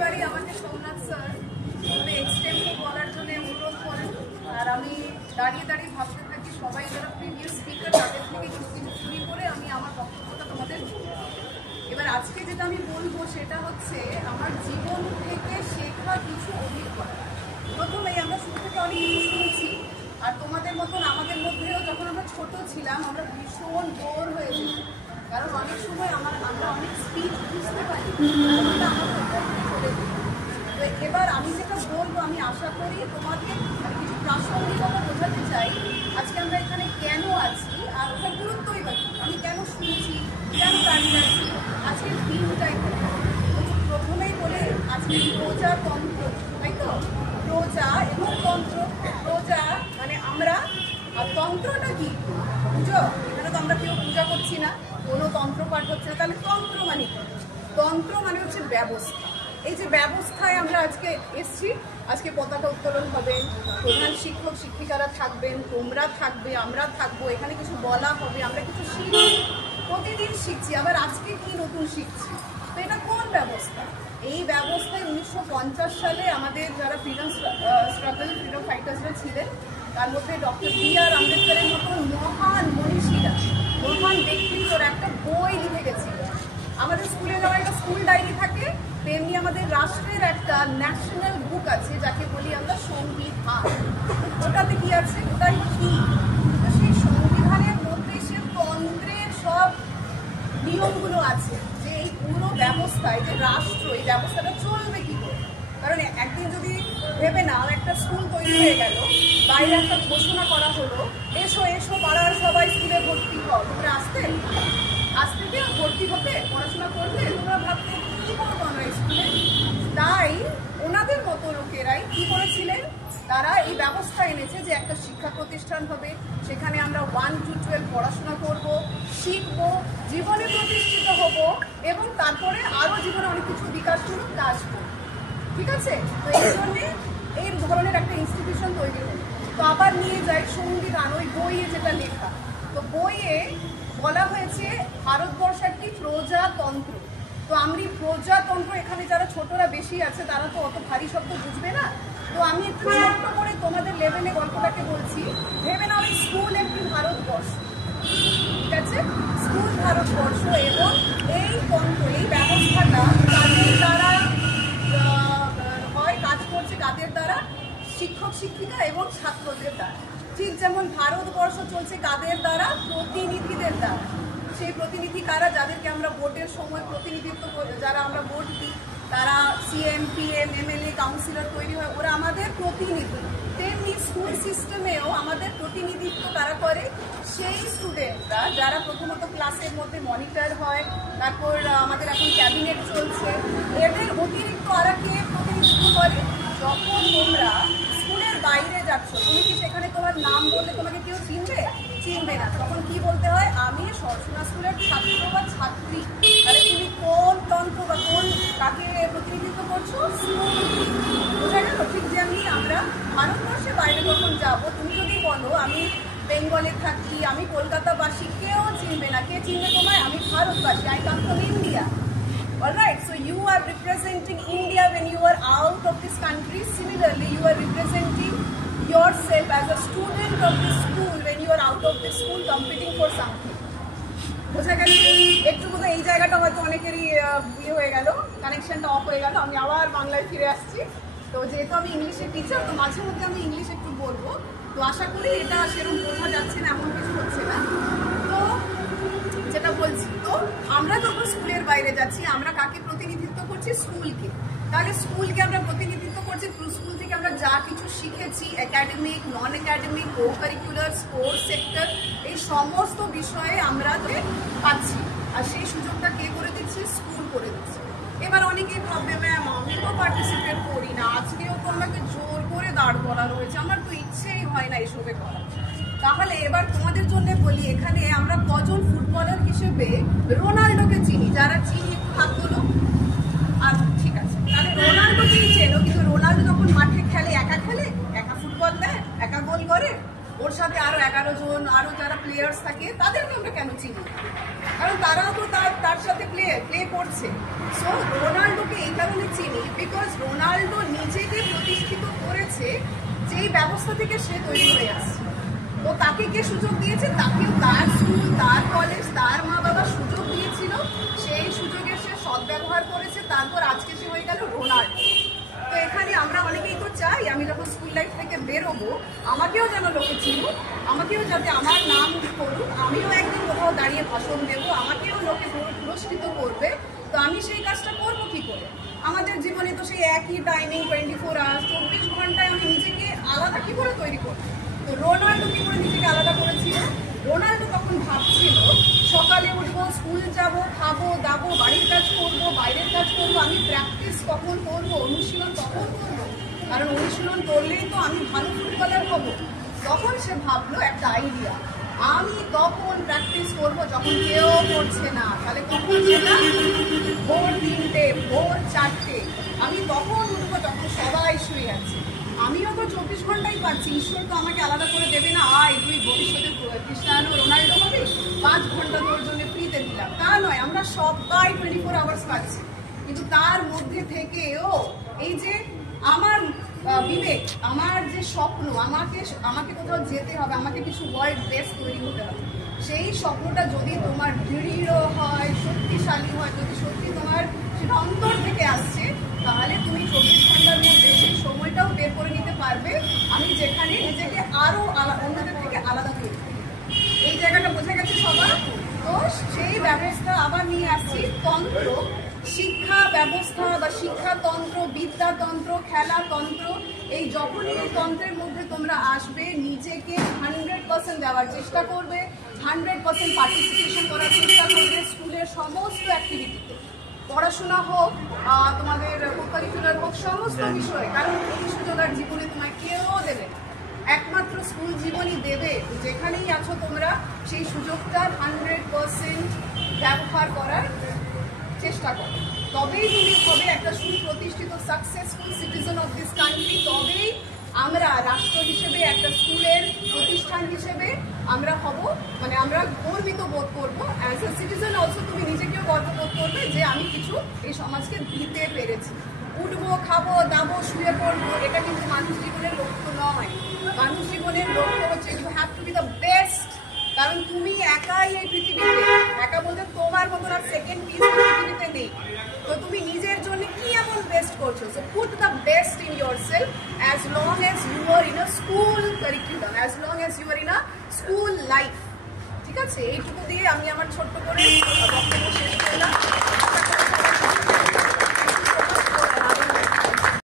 প্রতিবারই আমাকে সোমনাথ স্যার এক্সটেম্পো বলার জন্য অনুরোধ করেন, আর আমি দাঁড়িয়ে দাঁড়িয়ে ভাবতে থাকি সবাই যারা প্রিভিয়াস স্পিকার তাদের থেকে কিছু কিছু চুরি করে আমি আমার বক্তব্যটা তোমাদের বলবো। এবার আজকে যেটা আমি বলবো সেটা হচ্ছে আমার জীবন থেকে শেখা কিছু অভিজ্ঞতা। প্রথমেই আমরা শুরু থেকে অনেক কিছু শুনছি, আর তোমাদের মতন আমাদের মধ্যেও যখন আমরা ছোট ছিলাম আমরা ভীষণ বোর হয়ে যেতাম, কারণ অনেক সময় আমরা অনেক স্পিড বুঝতে পারি, তো এবার আমি যেটা বলবো আমি আশা করি তোমাকে কিছু প্রাসঙ্গিকতা বোঝাতে চাই। আজকে আমরা এখানে কেন আছি আর ওটার গুরুত্বই বা আমি কেন শুনছি, কেন দাঁড়িয়ে আছি, আজকের দিনটাই প্রথমেই বলে আজকে প্রজাতন্ত্র, তাই তো? প্রজা এবং তন্ত্র। প্রজা মানে আমরা, আর তন্ত্রটা কি বুঝো? এখানে তো আমরা কেউ পূজা করছি না, কোনো তন্ত্র পাঠ হচ্ছে না, তাহলে তন্ত্র মানে কি? তন্ত্র মানে হচ্ছে ব্যবস্থা। এই যে ব্যবস্থায় আমরা আজকে এসছি, আজকে পতাকা উত্তোলন হবে, প্রধান শিক্ষক শিক্ষিকারা থাকবেন, তোমরা থাকবে, আমরা থাকবো, এখানে কিছু বলা হবে, আমরা কিছু শিখছি, প্রতিদিন শিখছি, আবার আজকে কি নতুন শিখছি। তো এটা কোন ব্যবস্থা? এই ব্যবস্থায় 1950 সালে আমাদের যারা ফ্রিডম ফাইটার্সরা ছিলেন তার মধ্যে ডক্টর বি.আর. আম্বেদকরের মতন মহান মনীষীরা, মহান ব্যক্তিত্বর একটা বই লিখে গেছিল। আমাদের স্কুলে যারা একটা স্কুল ডায়েরি থাকে তেমনি আমাদের রাষ্ট্রের একটা ন্যাশনাল বুক আছে যাকে বলি আমরা সংবিধান। ওটাতে কি আছে? ওটাই কি? তো সেই সংবিধানের মধ্যে সে তন্ত্রের সব নিয়মগুলো আছে, যে এই পুরো ব্যবস্থায় যে রাষ্ট্র, এই ব্যবস্থাটা চলবে কি করে। কারণ একদিন যদি ভেবে নাও একটা স্কুল তৈরি হয়ে গেল, বাইরে একটা ঘোষণা করা হলো, এসো এসো পাড়ার সবাই স্কুলে ভর্তি হও, তোমরা আসতে কেউ ভর্তি হতে, পড়াশোনা করতে, তোমরা ভাবতে কি করবো আমরা স্কুলে। তাই ওনাদের মতো লোকেরাই কি করেছিলেন, তারা এই ব্যবস্থা এনেছে যে একটা শিক্ষা প্রতিষ্ঠান হবে, সেখানে আমরা 1 to 12 পড়াশোনা করব, শিখবো, জীবনে প্রতিষ্ঠিত হব, এবং তারপরে আরও জীবনে অনেক কিছু বিকাশমূলক কাজ করব। ঠিক আছে? তো এই জন্যে এই ধরনের একটা ইনস্টিটিউশন তৈরি হলো। তো আবার নিয়ে যাই সংবিধান, ওই বইয়ে যেটা লেখা, তো বইয়ে বলা হয়েছে ভারতবর্ষ একটি প্রজাতন্ত্র। তো আমি প্রজাতন্ত্র, এখানে যারা ছোটরা বেশি আছে তারা তো অত ভারী শব্দ বুঝবে না, তো আমি একটু ছোট্ট করে তোমাদের লেভেলে গল্পটাকে বলছি। ভেবে নাও এই স্কুল একটি ভারতবর্ষ, ঠিক আছে? স্কুল ভারতবর্ষ, এবং এই তন্ত্র, এই ব্যবস্থাটা কাদের দ্বারা হয়, কাজ করছে কাদের দ্বারা? শিক্ষক শিক্ষিকা এবং ছাত্রদের দ্বারা। ঠিক যেমন ভারতবর্ষ চলছে কাদের দ্বারা? প্রতিনিধিদের দ্বারা। সেই প্রতিনিধি কারা? যাদেরকে আমরা ভোটের সময় প্রতিনিধিত্ব, যারা আমরা ভোট দিই তারা সিএম, পিএম, এমএলএ, কাউন্সিলর তৈরি হয়, ওরা আমাদের প্রতিনিধি। তেমনি স্কুল সিস্টেমেও আমাদের প্রতিনিধিত্ব কারা করে? সেই স্টুডেন্টরা যারা প্রথমত ক্লাসের মধ্যে মনিটর হয়, তারপর আমাদের এখন ক্যাবিনেট চলছে, এদের অতিরিক্ত আর কে প্রতিনিধিত্ব করে? যখন তোমরা স্কুলের বাইরে যাচ্ছ, তুমি কি সেখানে তোমার নাম বললে তোমাকে কেউ চিনবে না, তখন কি বলতে হয়? আমি সরসনা স্কুলের ছাত্র বা ছাত্রী। তাহলে তুমি কোন তন্ত্র বা কোন কাকে প্রতিনিধিত্ব করছো? বোঝা গেল? ঠিক যেমনি আমরা ভারতবর্ষের বাইরে যখন যাব, তুমি যদি বলো আমি বেঙ্গলে থাকি, আমি কলকাতাবাসী, কেউ চিনবে না। কে চিনবে তোমায়? আমি ভারতবাসী, I come from India. Alright, so you are representing India when you are out of this country. Similarly, you are representing yourself as a student of the school when you are out of the school competing for something. বোঝা গেল? একটু বোধহয় এই জায়গাটা হয়তো অনেকেরই ইয়ে হয়ে গেল, কানেকশনটা অফ হয়ে গেল। আমি আবার বাংলায় ফিরে আসছি। তো যেহেতু আমি ইংলিশের টিচার, তো মাঝে মধ্যে আমি ইংলিশ একটু বলবো, তো আশা করি এটা সেরকম বোঝা যাচ্ছে না, এমন কিছু হচ্ছে না। তো যেটা বলছি, তো আমরা যখন স্কুলের বাইরে যাচ্ছি আমরা কাকে প্রতিনিধিত্ব করছি? স্কুলকে। তাহলে স্কুলকে আমরা প্রতিনিধিত্ব করছি, স্কুল থেকে আমরা যা কিছু শিখেছি, একাডেমিক, নন academic, co curricular, sports sector, এই সমস্ত বিষয়ে আমরা পাচ্ছি, আর সেই সুযোগটা কে করে দিচ্ছে? স্কুল করে দিচ্ছে। এবার অনেকে ভাববে ম্যাম আমি তো পার্টিসিপেট করি না, আজকেও তো আমাকে জোর করে দাঁড় করানো হয়েছে, আমার তো ইচ্ছেই হয় না এসবে করার। তাহলে এবার তোমাদের জন্য বলি, এখানে আমরা কজন ফুটবলার হিসেবে রোনাল্ডোকে চিনি? যারা চিনি হাত তোলো। আর ঠিক আছে, তাহলে রোনাল্ডোকেই চেনো, কিন্তু রোনাল্ডো যখন মাঠে খেলে, একা ফুটবল দেয়, একা গোল করে, ওর সাথে আরো 11 জন আরো যারা প্লেয়ার্স থাকে তাদেরকে আমরা কেন চিনি? কারণ তারাও তো তার সাথে প্লে করছে। সো রোনাল্ডোকে এই কারণে চিনি বিকজ হচ্ছে যেই ব্যবস্থা থেকে সে তৈরি হয়ে আসছে, তো তাকে কে সুযোগ দিয়েছে? তাকেও তার স্কুল, তার কলেজ, তার মা বাবা সুযোগ দিয়েছিল, সেই সুযোগের সে সদ্ব্যবহার করেছে, তারপর আজকে সে হয়ে গেল রোনাল্ডো। তো এখানে আমরা অনেকেই তো চাই আমি যখন স্কুল লাইফ থেকে বেরোবো আমাকেও যেন লোকে চিনুক, আমাকেও যাতে আমার নাম করুক, আমিও একদিন কোথাও দাঁড়িয়ে ভাষণ দেবো, আমাকেও লোকে পুরস্কৃত করবে। তো আমি সেই কাজটা করবো কি করে? আমাদের জীবনে তো সেই একই টাইমিং 24 আওয়ার্স, 24 ঘন্টায় আমি নিজেকে আলাদা কি করে তৈরি করবো? তো রোনাল্ডো কি করে নিজেকে আলাদা করেছিল? রোনাল্ডো তখন ভাবছিল সকালে উঠবো, স্কুল যাব, খাবো দাবো, বাড়ির কাজ করবো, বাইরের কাজ করবো, আমি প্র্যাকটিস কখন করবো, অনুশীলন কখন করবো, কারণ অনুশীলন করলেই তো আমি ভালো ফুটবলার হবো। তখন সে ভাবলো একটা আইডিয়া, আমি তখন প্র্যাকটিস করবো যখন কেউ করছে না। তাহলে কখন সেটা? ভোর 3টে, ভোর 4টে। আমি তখন উঠবো যখন সবাই শুয়ে আছে। আমিও তো 24 ঘন্টাই পাচ্ছি, ঈশ্বর তো আমাকে আলাদা করে দেবে না, আয় তুই ভবিষ্যতে ক্রিস্টিয়ানো রোনাল্ডো হবে, 5 ঘন্টা তোর জন্য ফ্রিতে দিলাম, তা নয়। আমরা সবাই 24 আওয়ার্স পাচ্ছি, কিন্তু তার মধ্যে থেকেও এই যে আমার বিবেক, আমার যে স্বপ্ন, আমাকে কোথাও যেতে হবে, আমাকে কিছু ওয়ার্ল্ড বেস্ট তৈরি হতে হবে, সেই স্বপ্নটা যদি তোমার দৃঢ় হয়, শক্তিশালী হয়, যদি সত্যি তোমার সেটা অন্তর থেকে আসছে, তাহলে তুমি 24 ঘন্টার মধ্যে সেই সময়টাও বের করে নিতে পারবে আমি যেখানে নিজেকে আরো অন্যদের থেকে আলাদা তৈরি করি। এই জায়গাটা বোঝা গেছে সবার? তো সেই ব্যবস্থা আবার নিয়ে আসছি তন্ত্র, শিক্ষা ব্যবস্থা বা শিক্ষাতন্ত্র, বিদ্যাতন্ত্র, খেলাতন্ত্র। এই যখনই এই তন্ত্রের মধ্যে তোমরা আসবে, নিজেকে 100% দেওয়ার চেষ্টা করবে, 100% পার্টিসিপেশন করার চেষ্টা করবে স্কুলের সমস্ত অ্যাক্টিভিটিতে, পড়াশোনা হোক, তোমাদের কোকারিকুলার হোক, সমস্ত বিষয়ে। কারণ এই সুযোগ আর জীবনে তোমায় কেউ দেবে না, একমাত্র স্কুল জীবনই দেবে। যেখানেই আছো তোমরা সেই সুযোগটা 100% ব্যবহার করার চেষ্টা করো, তবেই তুমি হবে একটা সুপ্রতিষ্ঠিত successful citizen of this country. তবেই আমরা রাষ্ট্র হিসেবে, একটা স্কুলের প্রতিষ্ঠান হিসেবে আমরা হব, মানে আমরা গর্বিত বোধ করবো। অ্যাজ এ সিটিজেন অলসো তুমি নিজেকেও গর্ববোধ করবে যে আমি কিছু এই সমাজকে দিতে পেরেছি। উঠবো, খাবো দাবো, শুয়ে পড়বো, এটা কিন্তু মানুষ জীবনের লক্ষ্য নয়। মানুষ জীবনের লক্ষ্য হচ্ছে you have to be the best. কারণ তুমি একাই এই পৃথিবীতে, একা বলতে তোমার মতন আর সেকেন্ড পিস পৃথিবীতে নেই। তো তুমি নিজের জন্য কি এমন বেস্ট করছো? So put the best in yourself as long as you are in a school curriculum, as long as you are in a school life. ঠিক আছে? এইটুকু দিয়ে আমি আমার ছোট্ট করে বক্তব্য শেষ করলাম।